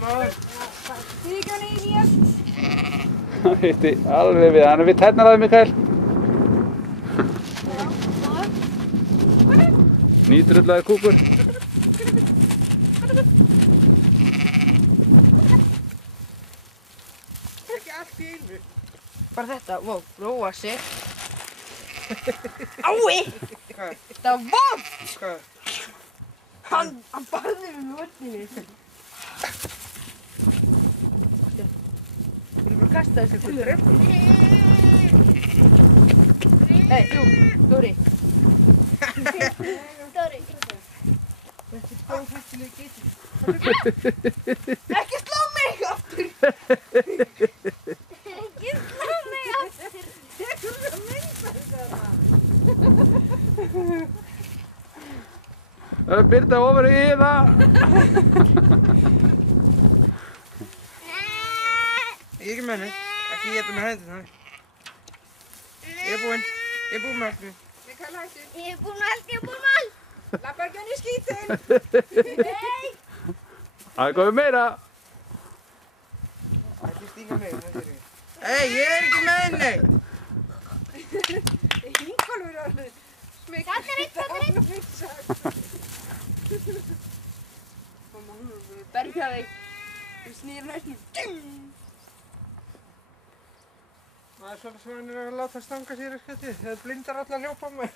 Stígan í mér. Það hitti alveg við hann. Við tærnar á þig, Mikael. Nýdrullaði kúkur. Ekki allt í einu. Bara þetta, wow, róa sig. Ái! Hvað? Það var vond! Hvað? Hann barði mig með völdinni. Þú erum bara að kasta þessu kvöldur. Hey, jú, Dóri. Dóri. Þetta er stórhættuleg geitur. Ekki slá mig aftur! Ekki slá mig aftur. Ég kom að mynda þetta. Það er Birna ofar í það. Ég er ekki með henni. Ekki geta með hendina. Ég er búinn. Ég er búinn með allt. Mikael hættu. Ég er búinn með allt, ég er búinn með allt. Lappa ekki hann í skítinn. Nei. Það er komið meira. Ekki stíka mig, það er ég. Ei, ég er ekki með henni. Ingólfur er alveg smekk. Þetta er eitt. Mamma, hún er búin að berga þig. Þú snýr næstum. Það er svona sem hann er að láta stanga sér í skætti. Það blindar alla hljópa með.